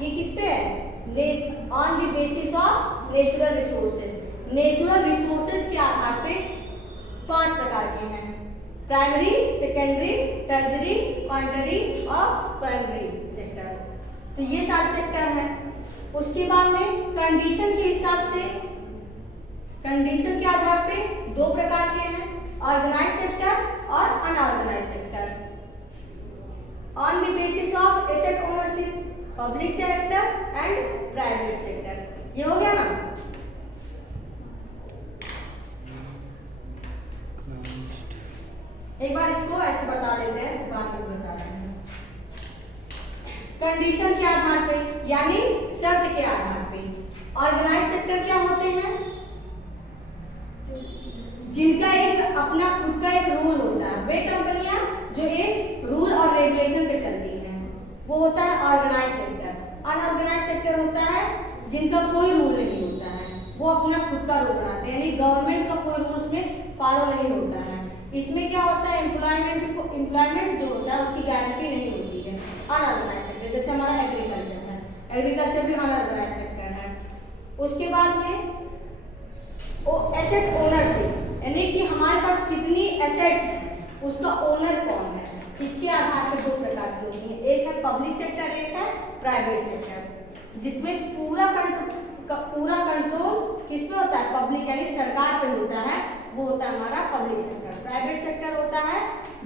ये किस पे है? On the basis of natural resources. Natural resources के आधार पे 5 प्रकार के हैं, प्राइमरी, सेकेंडरी, टर्जरी, क्वार्टरी और प्राइमरी सेक्टर। तो ये 7 सेक्टर हैं। उसके बाद में कंडीशन के हिसाब से, कंडीशन के आधार पे 2 प्रकार के हैं, ऑर्गेनाइज सेक्टर और unorganize sector. On the basis of asset ownership, public sector and private sector. ये हो गया ना। एक बार इसको ऐसे बता देते हैं, बाद में बता रहे हैं। कंडीशन के आधार पे यानी शर्त के आधार पे ऑर्गेनाइज सेक्टर क्या होते हैं? जिनका एक अपना खुद का एक रूल होता है, वे कंपनियां जो एक रूल और रेगुलेशन पे चलती हैं, वो होता है ऑर्गेनाइज सेक्टर। अनऑर्गेनाइज सेक्टर होता है जिनका कोई रूल नहीं होता है, वो अपना खुद का रूल बनाते हैं, यानी गवर्नमेंट का कोई रूल उसमें फॉलो नहीं होता है। इसमें क्या होता है, एम्प्लॉयमेंट जो होता है उसकी गारंटी नहीं होती है। अनऑर्गेनाइज सेक्टर जैसे हमारा एग्रीकल्चर है, एग्रीकल्चर भी अनऑर्गेनाइज सेक्टर है। उसके बाद में वो एसेट ओनरशिप, यानी कि हमारे पास कितनी एसेट है, उसका ओनर कौन है, इसके आधार पर 2 प्रकार की होती है। एक है पब्लिक सेक्टर, एक है प्राइवेट सेक्टर, जिसमें पूरा कंट्रोल किस पे होता है? पब्लिक यानी सरकार पे होता है, वो होता है हमारा पब्लिक सेक्टर। प्राइवेट सेक्टर होता है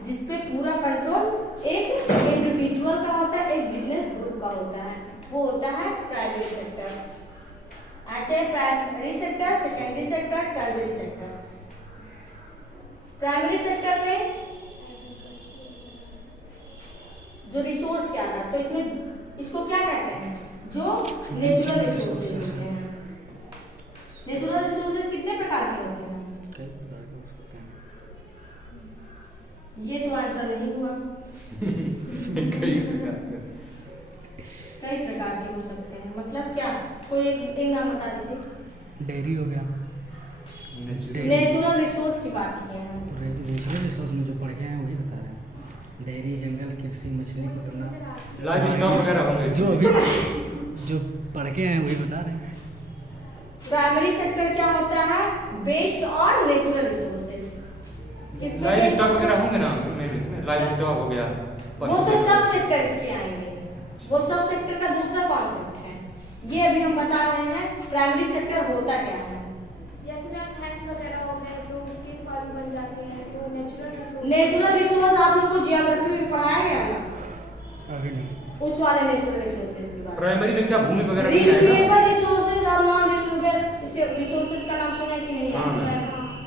जिसपे पूरा कंट्रोल एक इंडिविजुअल का होता है, एक बिजनेस ग्रुप का होता है, वो होता है प्राइवेट सेक्टर। ऐसे primary sector, secondary sector, tertiary sector. Primary sector में जो रिसोर्स क्या था, तो इसमें इसको क्या कहते हैं? जो नेचुरल रिसोर्सेज होते हैं। नेचुरल रिसोर्सेज कितने प्रकार के होते हैं? कई प्रकार के हो सकते हैं। ये तो आंसर नहीं हुआ। कई प्रकार के हो सकते हैं, मतलब क्या? कोई एक नाम बता दीजिए। डेयरी हो गया, नेचुरल रिसोर्स की बात की है। नेचुरल रिसोर्स में जो पढ़ के हैं वही बता रहे हैं। डेयरी, जंगल, कृषि, मछली पकड़ना, लाइव स्टॉक वगैरह होंगे जो अभी जो पढ़ के हैं वही बता रहे हैं। प्राइमरी सेक्टर क्या होता है? Based on natural resources. Live stock वगैरह होंगे ना, इसमें लाइव स्टॉक हो गया, वो तो सब सेक्टर इसके आएंगे, वो सब सेक्टर का दूसरा कॉन्सेप्ट है। ये अभी हम बता रहे हैं प्राइमरी सेक्टर होता क्या है। जैसे में हैंड्स वगैरह हो गए तो उसके फॉर्म बन जाते हैं, तो नेचुरल रिसोर्स आप लोगों को जियोग्राफी में पढ़ाया गया ना? अभी नहीं। उस वाले नेचुरल रिसोर्सेज की बात। प्राइमरी में क्या भूमि वगैरह नहीं आएगा? रिन्यूएबल रिसोर्सेज और नॉन रिन्यूएबल रिसोर्सेज का नाम सुना कि नहीं?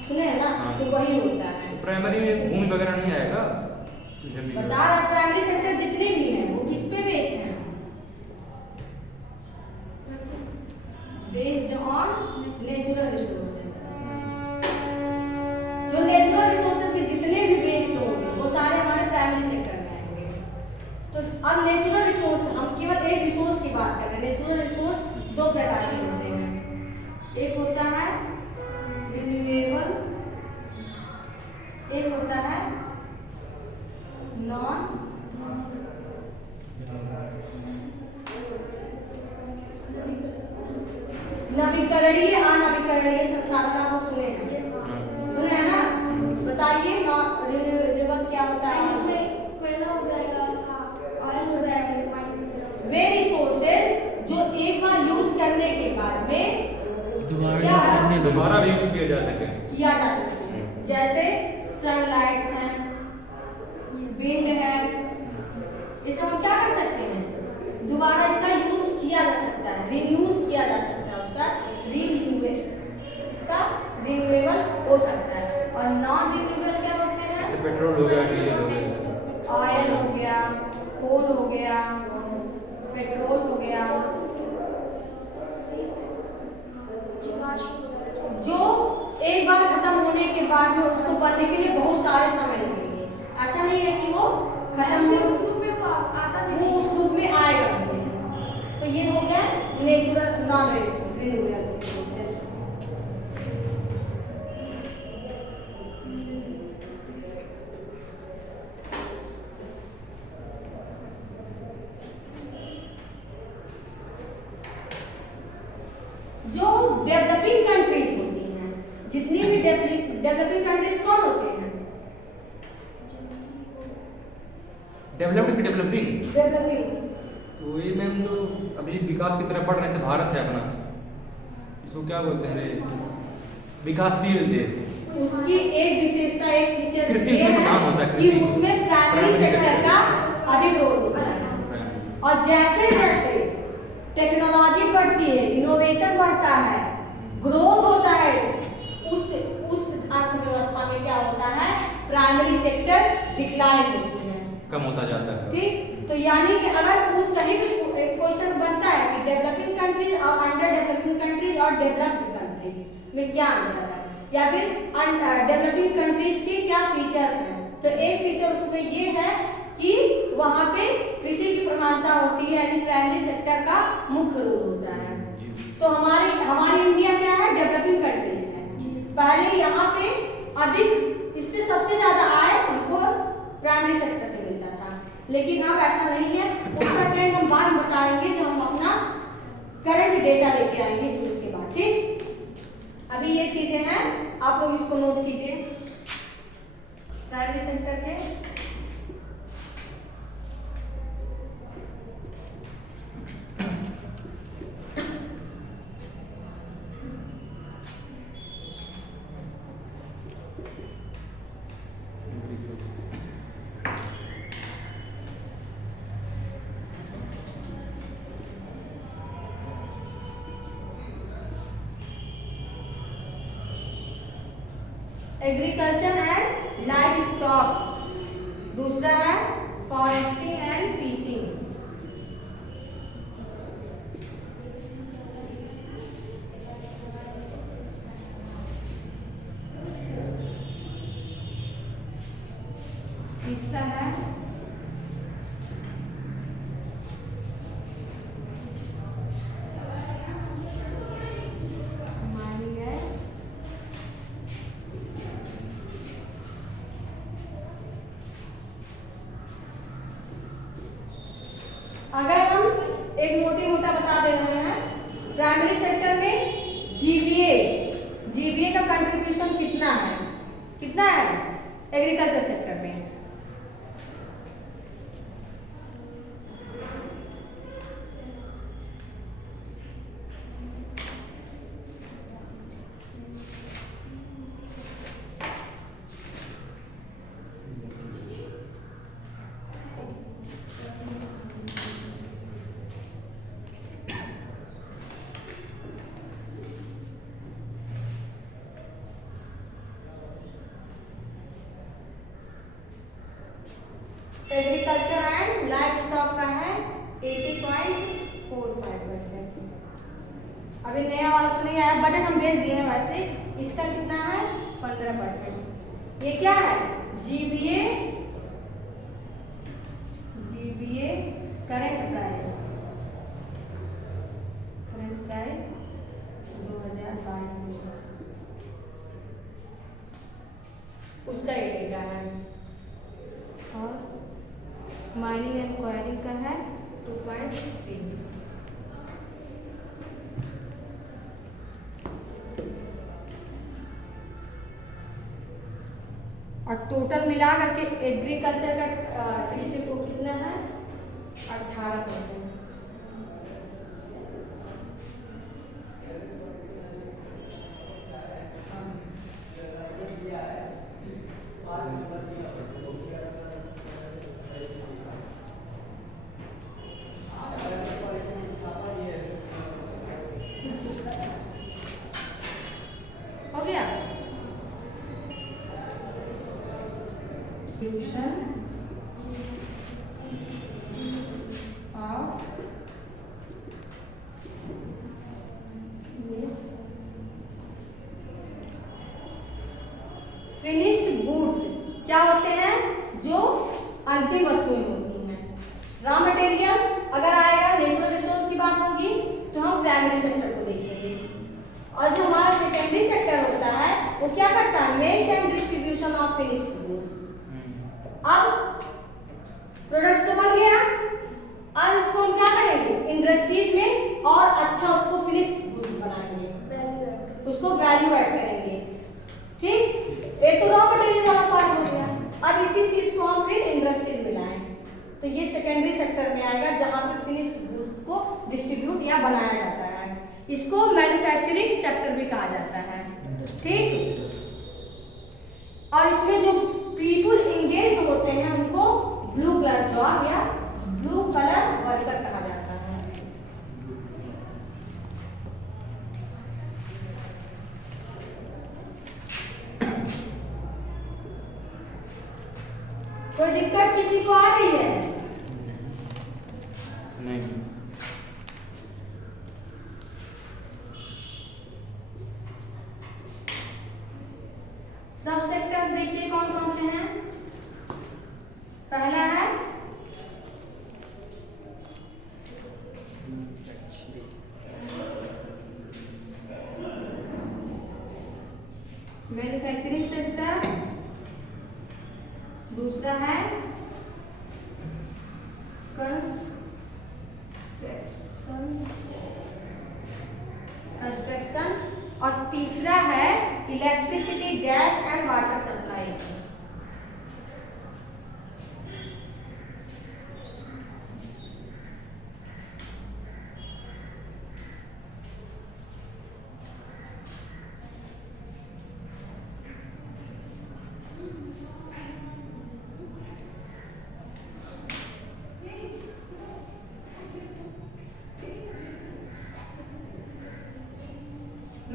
सुने हैं ना? तो वही होता है। प्राइमरी में भूमि वगैरह नहीं आएगा, बता रहा प्राइमरी सेक्टर जितने भी हैं वो किस पे बेस्ड हैं? Based on natural resources. जो नेचुरल रिसोर्सेज पे जितने भी बेस्ड होंगे वो सारे हमारे प्राइमरी सेक्टर में आएंगे। तो अब नेचुरल रिसोर्स, हम केवल एक रिसोर्स की बात कर रहे हैं। नेचुरल रिसोर्स 2 प्रकार के होते हैं, एक होता है रिन्यूएबल, एक होता है नॉन नवीकरणीय। अनवीकरणीय संसाधन आप सुने हैं ना? बताइए रिन्यूएबल क्या होता है? इसमें कोयला हो जाएगा, ऑयल हो जाएगा, वे रिसोर्सेज जो एक बार यूज करने के बाद में दोबारा भी यूज किया जा सके, जैसे सनलाइट्स हैं, विंड है, ये सब हम क्या कर सकते हैं? दोबारा इसका यूज किया जा सकता है, रिन्यूज किया जा सकता है, इसका रिन्यूएबल हो सकता है। और नॉन रिन्यूएबल क्या बोलते हैं? जैसे पेट्रोल हो गया, डीजल हो गया, ऑयल हो गया, कोल हो गया, पेट्रोल हो गया, जो एक बार खत्म होने के बाद में उसको बनने के लिए बहुत सारे समय लगेंगे। ऐसा नहीं है कि वो खत्म हो उस रूप में आएगा। तो ये हो गया नेचुरल नॉन रिन्यूएबल रिसोर्सेज। जो डेवलपिंग कंट्रीज होती हैं, जितनी भी डेवलपिंग कंट्रीज कौन होते हैं? डेवलप्ड की डेवलपिंग। डेवलपिंग। तो ये मैम जो अभी विकास की तरफ बढ़ रहे से भारत है अपना, इसको क्या बोलते हैं रे? विकासशील देश। उसकी एक विशेषता, एक फीचर कृषि ये उसमें है प्रधान होता है, कि कृषि। उसमें प्राइमरी प्राइमरी सेक्टर सेक्टर का अधिक रोल होता है। और जैसे जैसे टेक्नोलॉजी बढ़ती है, इनोवेशन बढ़ता है, ग्रोथ होता है, उस अर्थव्यवस्था में क्या होता है? प्राइमरी सेक्टर डिक्लाइन होती है, कम होता जाता है। ठीक। तो यानी कि अगर पूछ कहीं भी क्वेश्चन बनता है कि डेवलपिंग कंट्रीज और अंडर डेवलपिंग कंट्रीज और डेवलप्ड कंट्रीज में क्या अंतर है, या फिर डेवलपिंग कंट्रीज के क्या फीचर्स हैं, तो एक फीचर उसमें ये है कि वहाँ पे कृषि की प्रधानता होती है, यानी प्राइमरी सेक्टर का मुख्य रोल होता है। तो हमारी इंडिया क्या है? डेवलपिंग कंट्रीज है। पहले यहाँ पे अधिक, इससे सबसे ज्यादा आय हमको प्राइमरी सेक्टर से मिलता था, लेकिन अब ऐसा नहीं है। उसका ट्रेंड हम बाद में बताएंगे जब हम अपना करंट डेटा लेके आएंगे फिर उसके बाद, ठीक। अभी ये चीजें हैं, आप लोग इसको नोट कीजिए। प्राइमरी सेक्टर के एग्रीकल्चर एंड लाइव स्टॉक, दूसरा है फॉरेस्टिंग एंड फिशिंग, तीसरा है माइनिंग है, अगर हम एक मोटा बता दे रहे हैं, प्राइमरी सेक्टर में जीवीए का कंट्रीब्यूशन कितना है एग्रीकल्चर सेक्टर में? एग्रीकल्चर एंड लाइव स्टॉक का है 80.45%। अभी नया वाला तो नहीं आया, बजट हम भेज दिए हैं वैसे। इसका कितना है? 15%। ये क्या है? जीबीए करंट प्राइस 2022 उसका ये डेटा है। और माइनिंग एंड क्वायरिंग का है 2.3। और टोटल मिला करके एग्रीकल्चर का डिस्ट्रिक्ट को कितना है? 18%। हो गया? फिनिश्ड गुड्स क्या होते हैं? जो अंतिम वस्तुएं होती हैं। रॉ मटेरियल अगर आएगा, नेचुरल रिसोर्स की बात होगी तो हम प्राइमरी सेक्टर को देखेंगे। और जो हमारा सेकेंडरी सेक्टर होता है वो क्या करता है? Makes and distribution of finished goods. अब प्रोडक्ट तो बन गया, अब इसको हम क्या करेंगे? इंडस्ट्रीज में और अच्छा उसको फिनिश्ड गुड्स बनाएंगे। वैल्यू ऐड करेंगे। ठीक, ये तो रॉ मटेरियल वाला पार्ट हो गया। अब इसी चीज को हम फिर इंडस्ट्रीज में लाएं तो ये सेकेंडरी सेक्टर में आएगा, जहां पे फिनिश्ड गुड्स को डिस्ट्रीब्यूट या बनाया जाता है। इसको मैन्युफैक्चरिंग सेक्टर भी कहा जाता है। ठीक, और इसमें जो पीपल इंगेज होते हैं उनको ब्लू कलर जॉब या ब्लू कलर वर्कर कहा जाता है। कोई दिक्कत किसी को आ रही है? नहीं। सब सेक्टर्स देखिए कौन कौन से हैं। पहला है मैन्युफैक्चरिंग सेक्टर, दूसरा है कंस्ट्रक्शन और तीसरा है electricity, gas and water supply.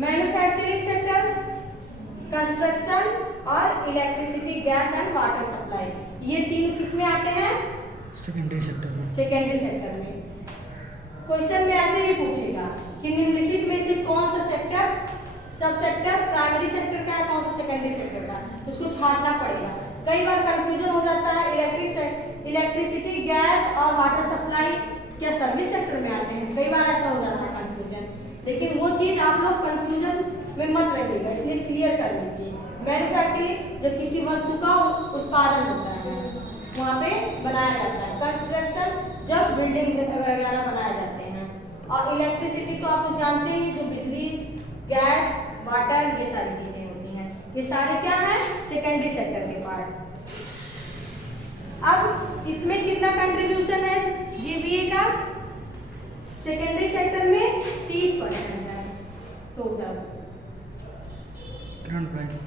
Manufacturing sector, construction और electricity, gas and water supply, ये तीनों किसमें आते हैं? सेकेंडरी सेक्टर में। सेकेंडरी सेक्टर में। क्वेश्चन में ऐसे ही पूछेगा कि निम्नलिखित में से कौन सा सेक्टर सब सेक्टर प्राइमरी सेक्टर का है, कौन सा सेकेंडरी सेक्टर का, उसको छांटना पड़ेगा। कई बार कंफ्यूजन हो जाता है, इलेक्ट्रिसिटी, गैस और वाटर सप्लाई क्या सर्विस सेक्टर में आते हैं, कई बार ऐसा हो जाता है कंफ्यूजन। लेकिन वो चीज आप लोग कंफ्यूजन में मत रहिएगा, इसलिए क्लियर कर लीजिए। मैन्युफैक्चरिंग जब किसी वस्तु का उत्पादन होता है वहाँ पे बनाया जाता है, कंस्ट्रक्शन जब बिल्डिंग वगैरह बनाए जाते हैं, और इलेक्ट्रिसिटी तो आप लोग जानते हैं जो बिजली, गैस, वाटर, ये सारी चीजें होती हैं। ये सारे क्या हैं? सेकेंडरी सेक्टर के पार्ट। अब इसमें कितना कंट्रीब्यूशन है जीबीए का? सेकेंडरी सेक्टर में 30% है total current price,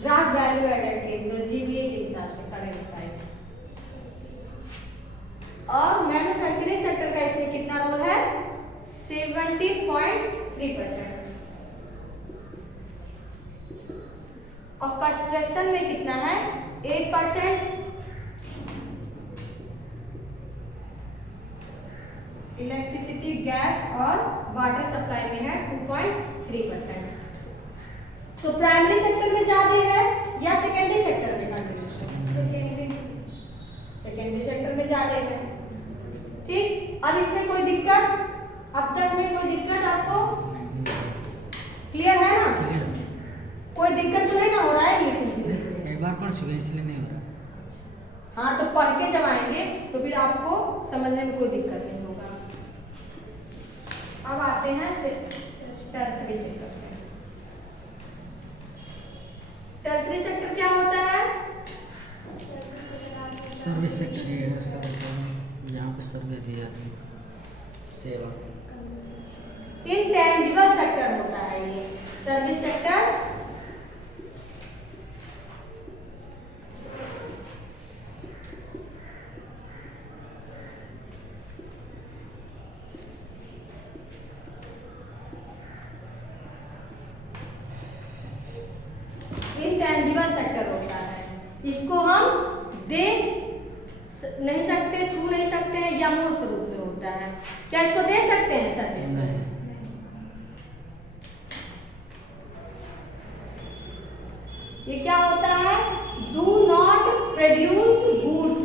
gross value added के जीबीए के हिसाब से करंट प्राइस। और मैन्युफैक्चरिंग सेक्टर का इसमें कितना रोल है? 70.3%। और कंस्ट्रक्शन में कितना है? 8%। इलेक्ट्रिसिटी, गैस और वाटर सप्लाई में है 2.3%। तो प्राइमरी सेक्टर में ज्यादा है या सेकेंडरी सेक्टर में कंट्रीब्यूशन? सेकेंडरी सेक्टर में ज्यादा है। ठीक, अब इसमें कोई दिक्कत अब तक में कोई दिक्कत आपको क्लियर है ना? कोई दिक्कत तो नहीं ना हो रहा है? ये एक बार पढ़ चुके इसलिए नहीं हो रहा। हाँ, तो पढ़ के जब आएंगे तो फिर आपको समझने में कोई दिक्कत नहीं होगा। अब आते हैं टर्सरी सेक्टर पे। टर्सरी सेक्टर क्या होता है? सर्विस सेक्टर ये है जहाँ पे सर्विस दी जाती है, सेवा। इंटेंजिबल सेक्टर होता है ये सर्विस सेक्टर। इंटेंजिबल सेक्टर होता है, इसको हम देख नहीं सकते, छू नहीं सकते हैं या मूर्त रूप में होता है। क्या इसको दे सकते हैं सर्विस? नहीं। ये क्या होता है? Do not produce goods.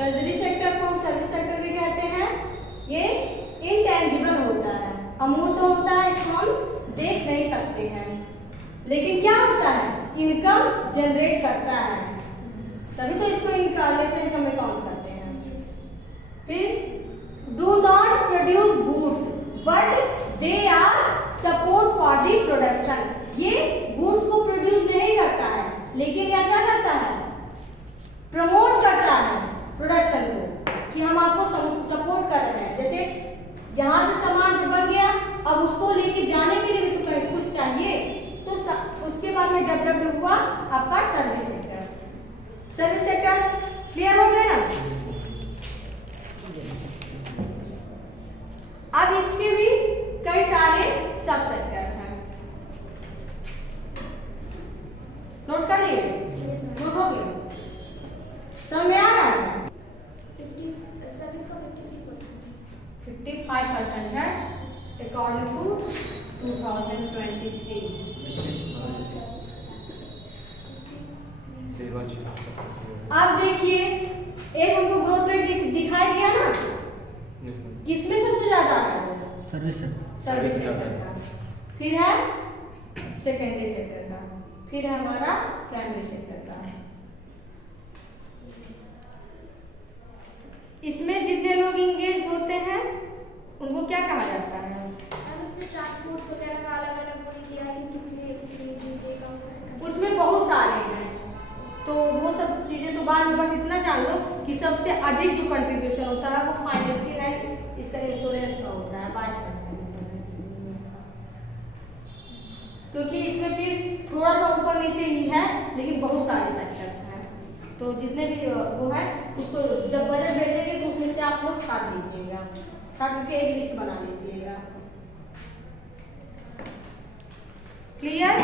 Treasury sector को हम सर्विस सेक्टर भी कहते हैं। ये इनटेंजिबल होता है, अमूर्त होता है, इसको हम देख नहीं सकते हैं, लेकिन क्या होता है, इनकम जनरेट करता है, तभी तो इसको इनकम में काउंट करते हैं। फिर do not produce goods but they are support for the production. ये गुड्स को प्रोड्यूस नहीं करता है, लेकिन यह क्या करता है, प्रमोट करता है प्रोडक्शन को, कि हम आपको सपोर्ट कर रहे हैं। जैसे यहाँ से सामान जब बन गया, अब उसको लेके जाने के लिए भी तो कहीं कुछ चाहिए, तो उसके बाद में डेवलप हुआ आपका service sector. Service sector clear हो गया ना? अब इसके भी कई सारे सब सेक्टर्स हैं, नोट कर लिए? नोट हो गया? समझ में आ रहा है? 55% है अकॉर्डिंग टू 2023। सेवा क्षेत्र। अब देखिए, एक हमको ग्रोथ रेट दिखाई दिया ना, किसमें सबसे ज्यादा है? Service sector. सर्विस सेक्टर का, फिर है सेकेंडरी सेक्टर का, फिर है हमारा प्राइमरी सेक्टर का। इसमें जितने लोग इंगेज होते हैं उनको क्या कहा जाता है? इसमें ट्रांसपोर्ट वगैरह का अलग अलग वो किया है उसमें बहुत सारे हैं, तो वो सब चीजें तो बाद में, बस इतना जान लो कि सबसे अधिक जो कंट्रीब्यूशन होता है वो फाइनेंशियल एंड इंश्योरेंस का होता है 22%, क्योंकि इसमें फिर थोड़ा सा ऊपर नीचे ही है, लेकिन बहुत सारे सेक्टर्स हैं, तो जितने भी वो है उसको जब बजट भेजेंगे तो उसमें से आप लोग छाट लीजिएगा, छाट करके एक लिस्ट बना लीजिएगा। क्लियर?